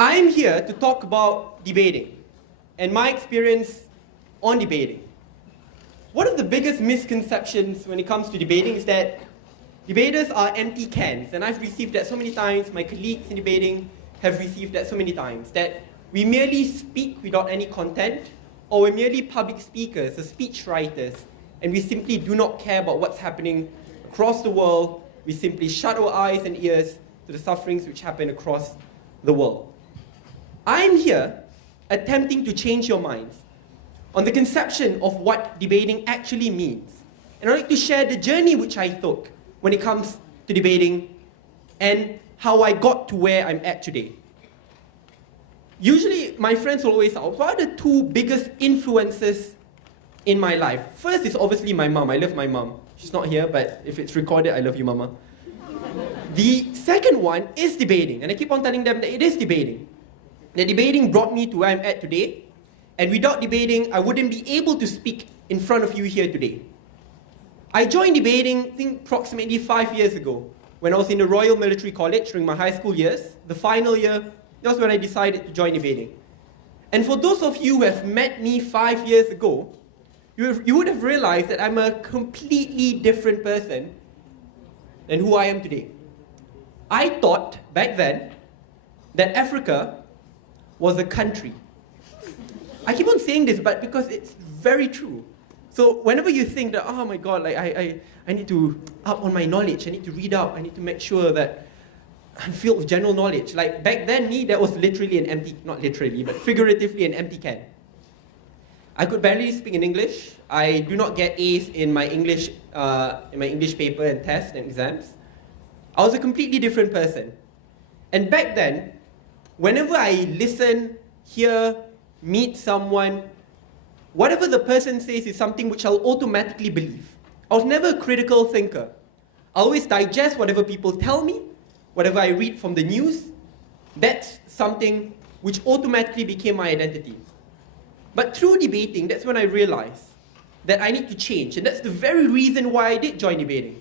I'm here to talk about debating and my experience on debating. One of the biggest misconceptions when it comes to debating is that debaters are empty cans, and I've received that so many times, my colleagues in debating have received that so many times, that we merely speak without any content, or we're merely public speakers or speech writers, and we simply do not care about what's happening across the world. We simply shut our eyes and ears to the sufferings which happen across the world. I'm here attempting to change your minds on the conception of what debating actually means. And I'd like to share the journey which I took when it comes to debating and how I got to where I'm at today. Usually, my friends will always ask, what are the two biggest influences in my life? First is obviously my mom. I love my mom. She's not here, but if it's recorded, I love you, mama. The second one is debating, and I keep on telling them that it is debating. That debating brought me to where I'm at today, and without debating, I wouldn't be able to speak in front of you here today. I joined debating, I think, approximately 5 years ago, when I was in the Royal Military College during my high school years. The final year, that was when I decided to join debating. And for those of you who have met me 5 years ago, you would have realized that I'm a completely different person than who I am today. I thought, back then, that Africa was a country. I keep on saying this, but because it's very true. So whenever you think that, oh my God, like I need to up on my knowledge, I need to read up, I need to make sure that I'm filled with general knowledge. Like back then, that was literally an empty, not literally, but figuratively an empty can. I could barely speak in English. I do not get A's in my English paper and tests and exams. I was a completely different person. And back then, whenever I listen, hear, meet someone, whatever the person says is something which I'll automatically believe. I was never a critical thinker. I always digest whatever people tell me, whatever I read from the news. That's something which automatically became my identity. But through debating, that's when I realized that I need to change. And that's the very reason why I did join debating.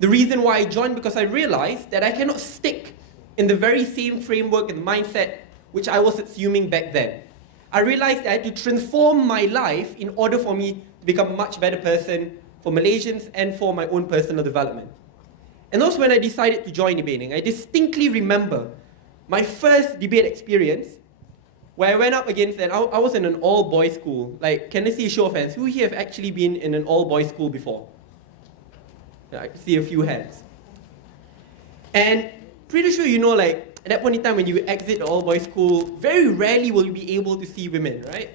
The reason why I joined, because I realized that I cannot stick in the very same framework and mindset which I was assuming back then. I realized that I had to transform my life in order for me to become a much better person for Malaysians and for my own personal development. And also when I decided to join debating, I distinctly remember my first debate experience where I went up against, and I was in an all-boys school. Like, can I see a show of hands? Who here have actually been in an all-boys school before? Yeah, I can see a few hands. And pretty sure you know, like, at that point in time when you exit the all-boys school, very rarely will you be able to see women, right?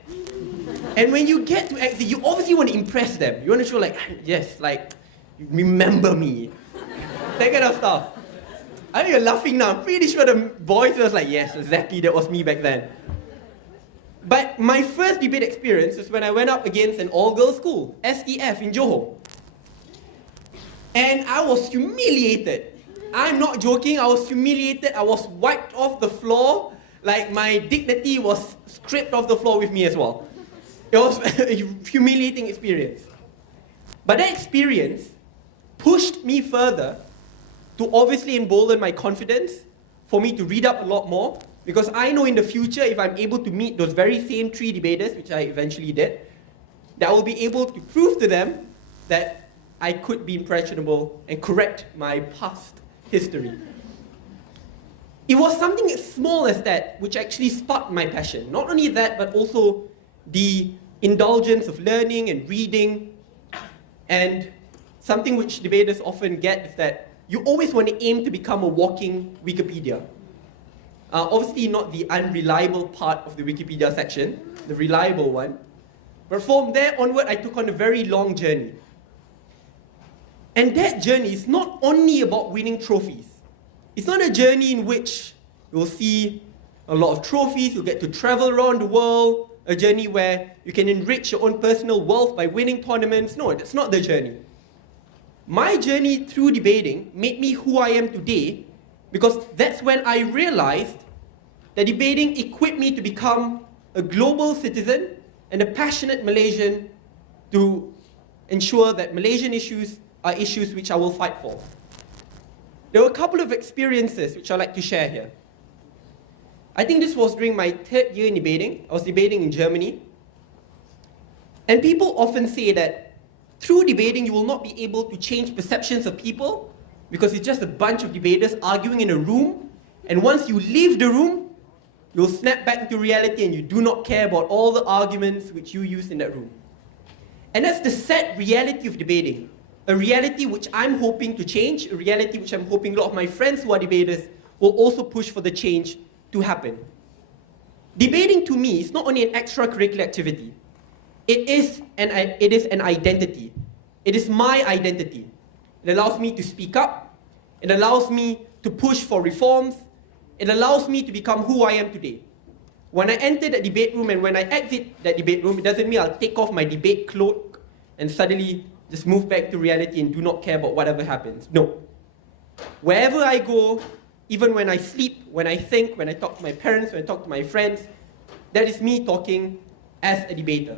And when you get to exit, you obviously want to impress them. You want to show like, yes, like, remember me. That kind of stuff. I know you're laughing now. I'm pretty sure the boys was like, yes, exactly, that was me back then. But my first debate experience was when I went up against an all-girls school, SEF in Johor. And I was humiliated. I'm not joking, I was humiliated. I was wiped off the floor. Like my dignity was stripped off the floor with me as well. It was a humiliating experience. But that experience pushed me further to obviously embolden my confidence, for me to read up a lot more, because I know in the future, if I'm able to meet those very same 3 debaters, which I eventually did, that I will be able to prove to them that I could be impressionable and correct my past history. It was something as small as that which actually sparked my passion. Not only that, but also the indulgence of learning and reading. And something which debaters often get is that you always want to aim to become a walking Wikipedia. Obviously not the unreliable part of the Wikipedia section, the reliable one. But from there onward, I took on a very long journey. And that journey is not only about winning trophies. It's not a journey in which you'll see a lot of trophies, you'll get to travel around the world, a journey where you can enrich your own personal wealth by winning tournaments. No, that's not the journey. My journey through debating made me who I am today, because that's when I realized that debating equipped me to become a global citizen and a passionate Malaysian to ensure that Malaysian issues are issues which I will fight for. There were a couple of experiences which I'd like to share here. I think this was during my 3rd year in debating. I was debating in Germany. And people often say that through debating, you will not be able to change perceptions of people because it's just a bunch of debaters arguing in a room. And once you leave the room, you'll snap back into reality and you do not care about all the arguments which you used in that room. And that's the sad reality of debating. A reality which I'm hoping to change, a reality which I'm hoping a lot of my friends who are debaters will also push for the change to happen. Debating to me is not only an extracurricular activity. It is an identity. It is my identity. It allows me to speak up. It allows me to push for reforms. It allows me to become who I am today. When I enter that debate room and when I exit that debate room, it doesn't mean I'll take off my debate cloak and suddenly just move back to reality and do not care about whatever happens. No. Wherever I go, even when I sleep, when I think, when I talk to my parents, when I talk to my friends, that is me talking as a debater.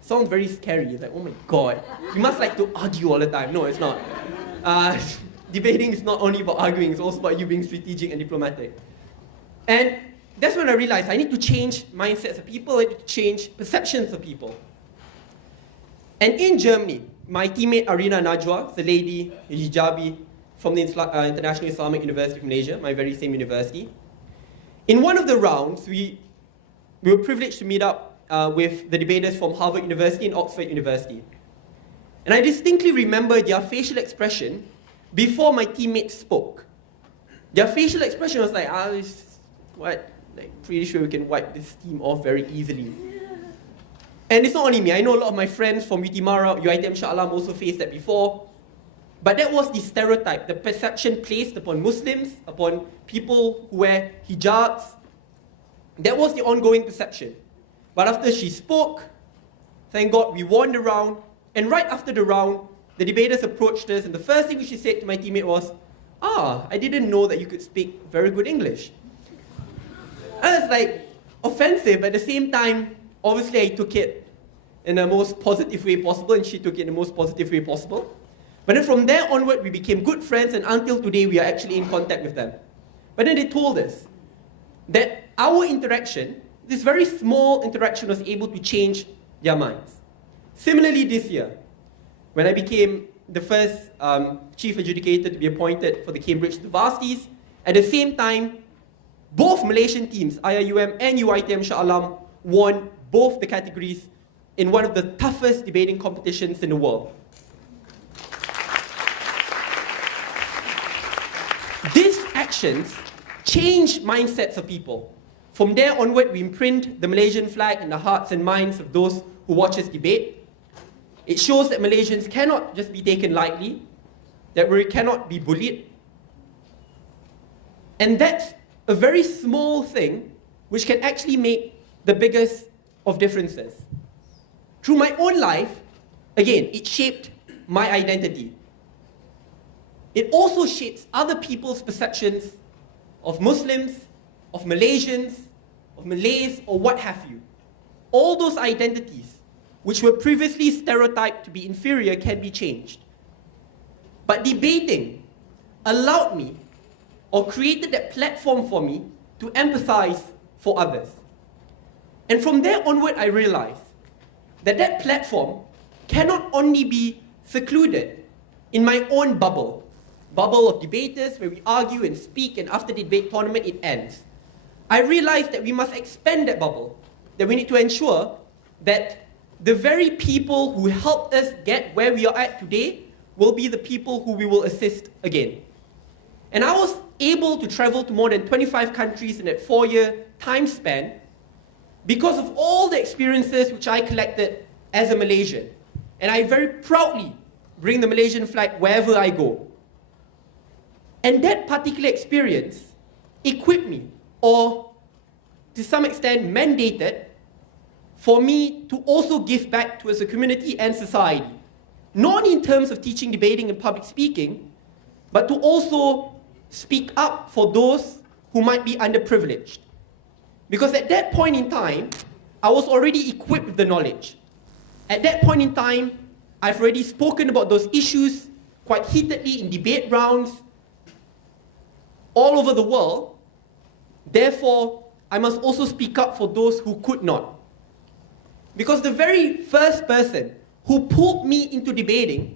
Sounds very scary. It's like, oh my God, you must like to argue all the time. No, it's not. Debating is not only about arguing, it's also about you being strategic and diplomatic. And that's when I realized I need to change mindsets of people, I need to change perceptions of people. And in Germany, my teammate Arina Najwa, the lady, hijabi, from the International Islamic University of Malaysia, my very same university. In one of the rounds, we were privileged to meet up with the debaters from Harvard University and Oxford University. And I distinctly remember their facial expression before my teammates spoke. Their facial expression was like, pretty sure we can wipe this steam off very easily. And it's not only me, I know a lot of my friends from UT Mara, UITM Shah Alam also faced that before. But that was the stereotype, the perception placed upon Muslims, upon people who wear hijabs. That was the ongoing perception. But after she spoke, thank God, we won the round. And right after the round, the debaters approached us, and the first thing she said to my teammate was, I didn't know that you could speak very good English. And it's like offensive, but at the same time, obviously I took it in the most positive way possible, and she took it in the most positive way possible. But then from there onward, we became good friends, and until today, we are actually in contact with them. But then they told us that our interaction, this very small interaction, was able to change their minds. Similarly, this year, when I became the first chief adjudicator to be appointed for the Cambridge Universities, at the same time, both Malaysian teams, IIUM and UITM Shah Alam, won both the categories in one of the toughest debating competitions in the world. These actions change mindsets of people. From there onward, we imprint the Malaysian flag in the hearts and minds of those who watch us debate. It shows that Malaysians cannot just be taken lightly, that we cannot be bullied. And that's a very small thing which can actually make the biggest of differences. Through my own life, again, it shaped my identity. It also shapes other people's perceptions of Muslims, of Malaysians, of Malays, or what have you. All those identities, which were previously stereotyped to be inferior, can be changed. But debating allowed me, or created that platform for me, to empathize for others. And from there onward, I realized that that platform cannot only be secluded in my own bubble of debaters where we argue and speak, and after the debate tournament, it ends. I realized that we must expand that bubble, that we need to ensure that the very people who helped us get where we are at today will be the people who we will assist again. And I was able to travel to more than 25 countries in that 4-year time span because of all the experiences which I collected as a Malaysian. And I very proudly bring the Malaysian flag wherever I go. And that particular experience equipped me, or to some extent mandated, for me to also give back to as a community and society. Not in terms of teaching, debating, and public speaking, but to also speak up for those who might be underprivileged. Because at that point in time, I was already equipped with the knowledge. At that point in time, I've already spoken about those issues quite heatedly in debate rounds all over the world. Therefore, I must also speak up for those who could not. Because the very first person who pulled me into debating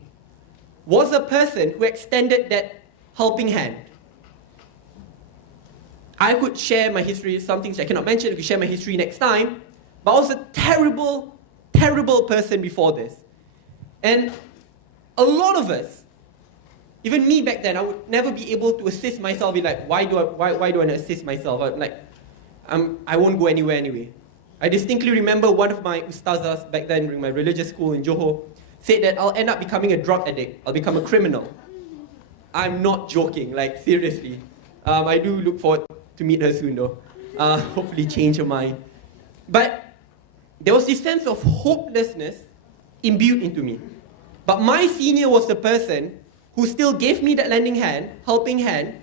was a person who extended that helping hand. I could share my history, some things I cannot mention, I could share my history next time, but I was a terrible, terrible person before this. And a lot of us, even me back then, I would never be able to assist myself. Be like, why do I not assist myself? I'm like, I won't go anywhere anyway. I distinctly remember one of my ustazahs back then in my religious school in Johor said that I'll end up becoming a drug addict. I'll become a criminal. I'm not joking, like seriously. I do look forward to meet her soon though. Hopefully change her mind. But there was this sense of hopelessness imbued into me. But my senior was the person who still gave me that lending hand, helping hand,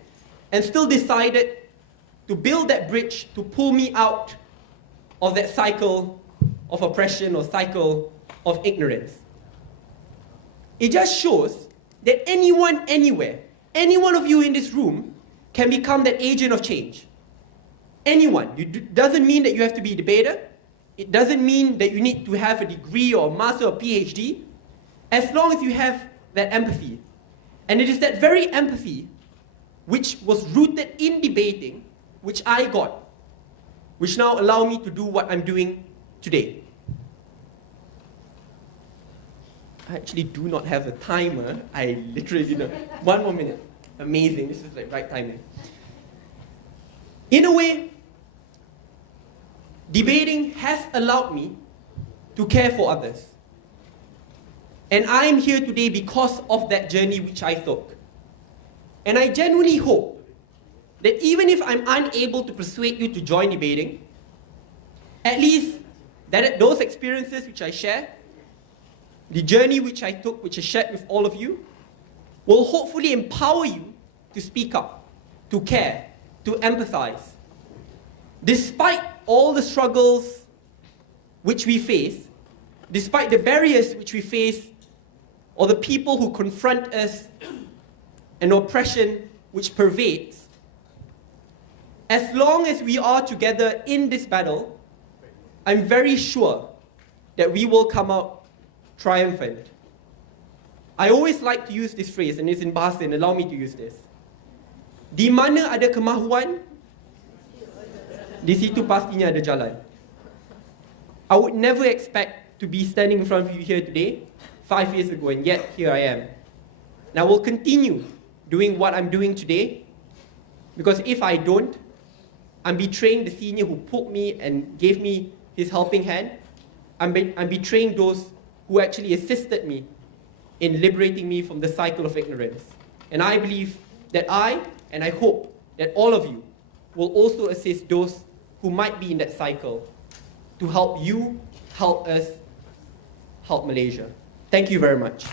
and still decided to build that bridge to pull me out of that cycle of oppression or cycle of ignorance. It just shows that anyone, anywhere, any one of you in this room can become that agent of change. Anyone. It doesn't mean that you have to be a debater. It doesn't mean that you need to have a degree or a master or PhD, as long as you have that empathy. And it is that very empathy which was rooted in debating, which I got, which now allow me to do what I'm doing today. I actually do not have a timer. I literally didn't. 1 more minute. Amazing. This is like right timing. In a way, debating has allowed me to care for others. And I am here today because of that journey which I took. And I genuinely hope that even if I'm unable to persuade you to join debating, at least that those experiences which I share, the journey which I took, which I shared with all of you, will hopefully empower you to speak up, to care, to empathize. Despite all the struggles which we face, despite the barriers which we face, or the people who confront us, and oppression which pervades, as long as we are together in this battle, I'm very sure that we will come out triumphant. I always like to use this phrase, and it's in bahasa, and allow me to use this. Di mana ada kemahuan, di situ pastinya ada jalan. I would never expect to be standing in front of you here today, 5 years ago, and yet here I am. And I will continue doing what I'm doing today, because if I don't, I'm betraying the senior who pulled me and gave me his helping hand. I'm betraying those who actually assisted me in liberating me from the cycle of ignorance. And I believe that and I hope that all of you will also assist those who might be in that cycle to help you, help us, help Malaysia. Thank you very much.